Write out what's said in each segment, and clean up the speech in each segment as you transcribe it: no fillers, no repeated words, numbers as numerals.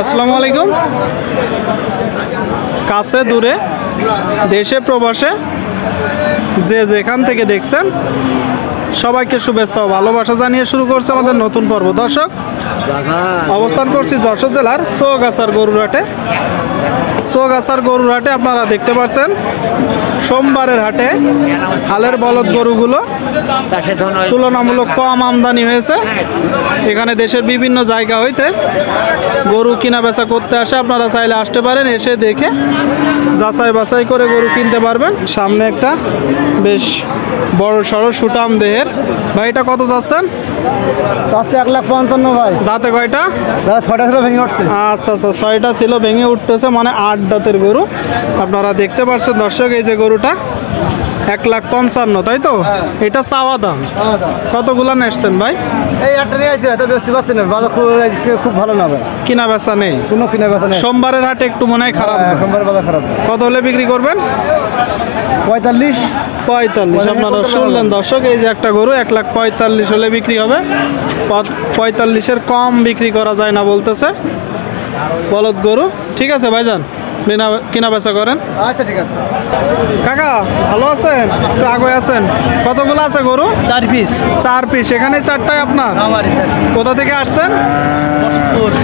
আসসালামু আলাইকুম। কাছে দূরে দেশে প্রবাসে যে যেখান থেকে দেখছেন সবাইকে শুভেচ্ছা ও ভালোবাসা জানিয়ে শুরু করছে আমাদের নতুন পর্ব। দর্শক, অবস্থান করছি যশোর জেলার চৌগাছার গরুরহাটে। চৌগাছার গরুরহাটে আপনারা দেখতে পাচ্ছেন সোমবারের হাটে হালের বলদ গরুগুলো তুলনামূলক কম আমদানি হয়েছে। এখানে দেশের বিভিন্ন জায়গা হইতে গরু কিনা বেচা করতে আসে। আপনারা চাইলে আসতে পারেন, এসে দেখে যাচাই বাছাই করে গরু কিনতে পারবেন। সামনে একটা বেশ বড় সড়ো সুটাম দেহের ভাই, এটা কত চাচ্ছেন? 1,55,000 ভাই। দাঁতে কয়টা? 6টা ছিল, ভেঙে উঠছে। আচ্ছা আচ্ছা, 6টা ছিল, ভেঙে উঠতেছে, মানে 8 দাঁতের গরু। আপনারা দেখতে পাচ্ছেন দর্শক, এই যে গরুটা 1,55,000, তাই তো? এটা চাওয়া দাম। কতগুলা নেসছেন ভাই? এই একটা নিয়ে আইছে, এটা বেচতে পারছি না, বাজার খুব ভালো না ভাই, কিনা বেচা নেই, কোনো কিনা বেচা নেই। সোমবারের হাটে একটু মনে হয় খারাপ। সোমবার বাজার খারাপ। কত হলে বিক্রি করবেন? 45। আপনারা শুনলেন দর্শক, এই যে একটা গরু 1,45,000 হলে বিক্রি হবে। 45-এর কম বিক্রি করা যায় না বলতেছে বলদ গরু। ঠিক আছে ভাইজান, কিনা বেচা করেন। আচ্ছা ঠিক আছে। কাকা ভালো আছেন? একটু আগে আছেন। কতগুলো আছে গরু? 4 পিস। 4 পিস। এখানে 4টাই আপনার? আমারই স্যার। কোথা থেকে আসছেন?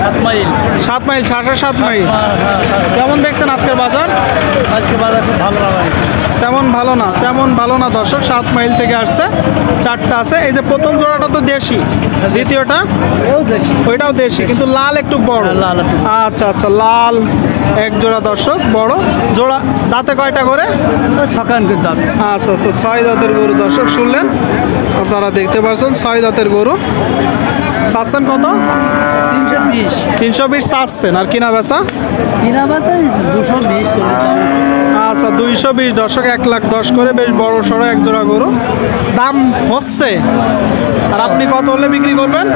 7 মাইল। 7 mile, 7 mile. কেমন দেখছেন আজকের বাজার? আজকে বাজার খুব ভালো না ভাই। তেমন ভালো না দর্শক। 7 মাইল থেকে আসছে, 4টা আছে। এই যে প্রথম জোড়াটা তো দেশি, দ্বিতীয়টা ওইটাও দেশি, কিন্তু লাল একটু বড়। আচ্ছা আচ্ছা, লাল এক জোড়া দর্শক, বড় জোড়া। দাঁতে কয়টা করে? সকানকের দাঁত। আচ্ছা আচ্ছা, 6 দাঁতের গরু দর্শক শুনলেন। আপনারা দেখতে পাচ্ছেন 6 দাঁতের গরু। চাচ্ছেন কত? 320। 320 চাচ্ছেন। আর কিনা বেচা? কিনা বেচা 220 চলে। আচ্ছা, 220 দর্শক, 1,10,000 করে বেশ বড় সড়ো এক জোড়া গরু দাম হচ্ছে। আর আপনি কত হলে বিক্রি করবেন?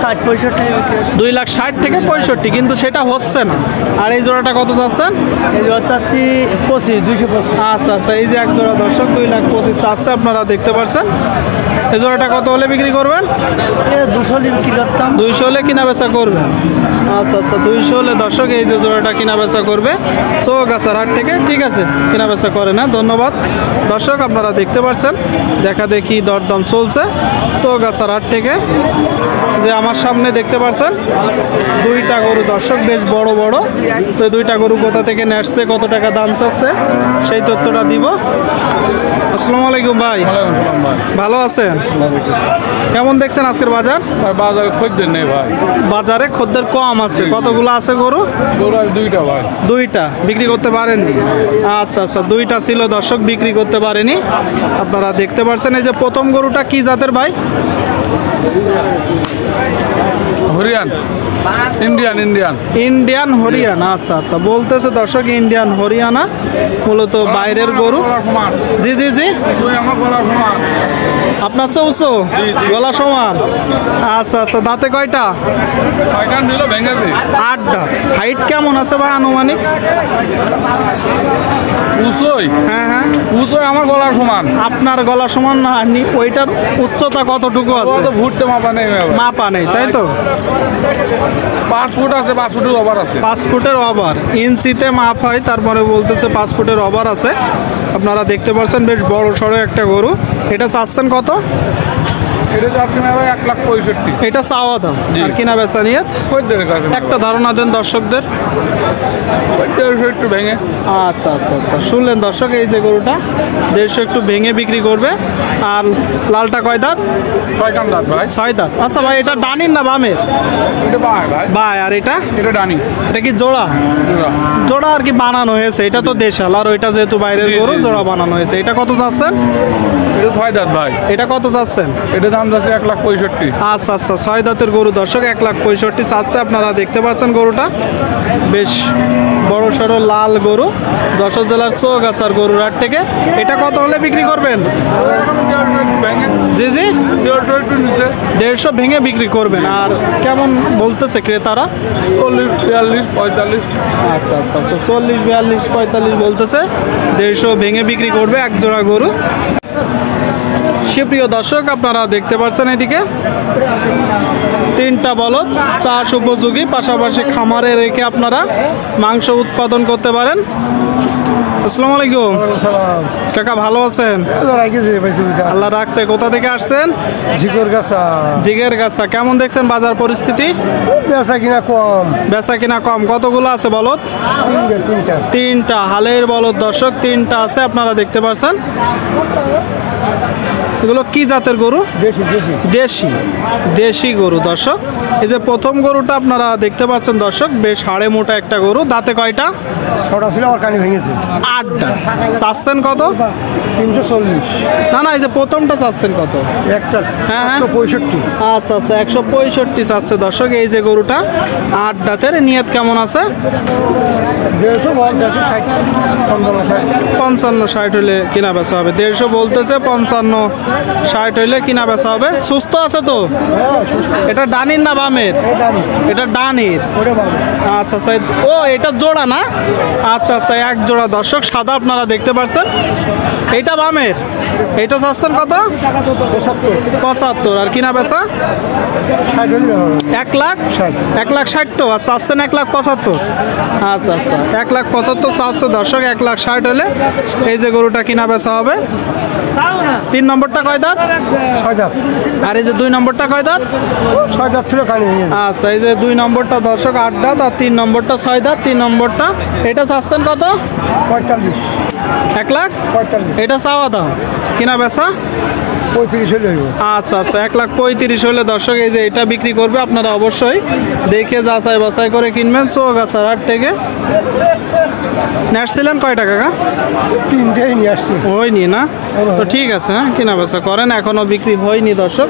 60-65 বিক্রি। 2,60,000 থেকে 65, কিন্তু সেটা হচ্ছে না। আর এই জোড়াটা কত চাচ্ছেন? এই জোড়া চাচ্ছি 225। আচ্ছা আচ্ছা, এই যে এক জোড়া দর্শক 2,25,000 চাচ্ছে। আপনারা দেখতে পাচ্ছেন এই জোড়াটা কত হলে বিক্রি করবেন? 200 বিক্রি করতাম। 200 হলে কিনা বেচা করবেন। আচ্ছা আচ্ছা, 200 হলে দর্শক এই যে জোড়াটা কিনা বেচা করবে চৌগাছার হাট থেকে। ঠিক আছে, কিনা বেচা করে না। ধন্যবাদ দর্শক। আপনারা দেখতে পাচ্ছেন দেখা দেখি দরদাম চলছে চৌগাছার হাট থেকে। যে আমার সামনে দেখতে পাচ্ছেন 2টা গরু দর্শক, বেশ বড় বড়। তো 2টা গরু কোথা থেকে নেসছে, কত টাকা দাম চাচ্ছে, সেই তথ্যটা দিব। আসসালামু আলাইকুম ভাই। ভালো আছেন? কেমন দেখছেন আজকের বাজার? বাজারে খদ্দের নেই ভাই। বাজারে খদ্দের কম আছে। কতগুলো আছে গরু? গরু আর 2টা ভাই। 2টা বিক্রি করতে পারেননি? আচ্ছা আচ্ছা, 2টা ছিল দর্শক, বিক্রি করতে পারেনি। আপনারা দেখতে পাচ্ছেন এই যে প্রথম গরুটা কি জাতের ভাই? হরিয়ান, ইন্ডিয়ান হরিয়ানা। আচ্ছা আচ্ছা, বলতেছে দর্শক ইন্ডিয়ান হরিয়ানা, মূলত বাইরের গরু। জি জি জি, আপনার চৌচো গলা সমান। আচ্ছা আচ্ছা, দাঁতে কয়টা? 8 দাঁত। হাইট কেমন আছে ভাই আনুমানিক? হ্যাঁ হ্যাঁ, আমার গলার সমান। আপনার গলা সমান না, ওইটার উচ্চতা কতটুকু আছে? ভুট্টে মাপা নেই, মাপা নেই, তাই তো? 5 ফুট আছে, 5 ফুটের ওভার আছে। 5 ফুটের ওভার, ইঞ্চিতে মাপ হয়, তারপরে বলতেছে 5 ফুটের ওভার আছে। আপনারা দেখতে পাচ্ছেন বেশ বড় সড়ো একটা গরু। এটা চাচ্ছেন কত? এটা চাচ্ছি না ভাই 1,65,000। এটা চাওয়া দাম। আর কিনা বেচা নিয়ে একটা ধারণা দেন দর্শকদের। একটু ভেঙে। আচ্ছা আচ্ছা আচ্ছা, শুনলেন দর্শক, এই যে গরুটা 150 একটু ভেঙে বিক্রি করবে। আর লালটা কয় দাঁত? 6 দাঁত ভাই। 6 দাঁত। আচ্ছা ভাই, এটা ডানির না বামের? এটা ভাই ভাই। আর এটা? এটা ডানি। এটা কি জোড়া? জোড়া আর কি বানানো হয়েছে? এটা তো দেশাল, আর ওইটা যেহেতু বাইরের গরু, জোড়া বানানো হয়েছে। এটা কত চাচ্ছেন? এটা 6 দাঁত ভাই। এটা কত চাচ্ছেন? এটা দাম যাচ্ছে 1,65,000। আচ্ছা আচ্ছা, 6 দাঁতের গরু দর্শক, 1,65,000 চাচ্ছে। আপনারা দেখতে পাচ্ছেন গরুটা বেশ বড় সড়ো লাল গরু, যশোর জেলার চৌগাছার গরুর হাট থেকে। এটা কত হলে বিক্রি করবেন? জি জি, 150 ভেঙে বিক্রি করবেন। আর কেমন বলতেছে ক্রেতারা? 40, 42, 45। আচ্ছা আচ্ছা আচ্ছা, 40, 42, 45 বলতেছে। 150 ভেঙে বিক্রি করবে এক জোড়া গরু। সুপ্রিয় দর্শক, আপনারা দেখতে পাচ্ছেন এদিকে 3 3টা বলদ চাষ উপযোগী, পাশাপাশি খামারে রেখে আপনারা মাংস উৎপাদন করতে পারেন। আসসালামু আলাইকুম কাকা, ভালো আছেন? আল্লাহ রাখছে। কোথা থেকে আসছেন? জিগের গাছা। কেমন দেখছেন বাজার পরিস্থিতি? বেচা কিনা কম। কতগুলো আছে বলদ? 3টা হালের বলদ দর্শক, 3টা আছে আপনারা দেখতে পাচ্ছেন। এগুলো কি জাতের গরু? দেশি দেশি গরু দর্শক। এই যে প্রথম গরুটা আপনারা দেখতে পাচ্ছেন দর্শক, বেশ হাড়ে মোটা একটা গরু। দাঁতে কয়টা? 8টা। চাচ্ছেন কত? 340। না এই যে প্রথমটা চাচ্ছেন কত? একটা হ্যাঁ 165। আচ্ছা 165 চাচ্ছে দর্শক। এই যে গরুটা 8 দাঁতের। নিয়ত কেমন আছে? 55-60 হলে কিনা বেচা হবে। 150 বলতেছে, 55-60 হইলে কিনা বেচা হবে। সুস্থ আছে তো? এটা ডানির না বামের? এটা ডানির। আচ্ছা ও এটা জোড়া না? আচ্ছা এক জোড়া দর্শক, সাদা আপনারা দেখতে পাচ্ছেন। এটা বামের। এটা চাচ্ছেন কত? 75। আর কিনা বেচা 1,60,000 তো। আর চাচ্ছেন 1,75,000। আচ্ছা 1,75,000 চাচ্ছে দর্শক। 1,60,000 হলে এই যে গরুটা কিনা বেচা হবে। 3 নম্বরটা কয় দাঁত? 6 দাঁত। আর এই যে 2 নম্বরটা কয় দাঁত? 6 দাঁত ছিল কানে। আচ্ছা এই যে 2 নম্বরটা দর্শক 8 দাঁত, আর 3 নম্বরটা 6 দাঁত। 3 নম্বরটা এটা চাচ্ছেন কত? 45। 1,45,000 এটা চাওয়া দাম। কিনা বেচা 35 হলে হইব। আচ্ছা 1,35,000 হলে দর্শক এই যে এটা বিক্রি করবে। আপনারা অবশ্যই দেখে যাচাই বাছাই করে কিনবেন। চৌগাছার হাট থেকে। নেটছিলেন কয়টা কাকা? 3টাই নিয়ে আসছি। হয়নি না? তো ঠিক আছে, হ্যাঁ কিনা বেচা করেন। এখনো বিক্রি হয়নি দর্শক।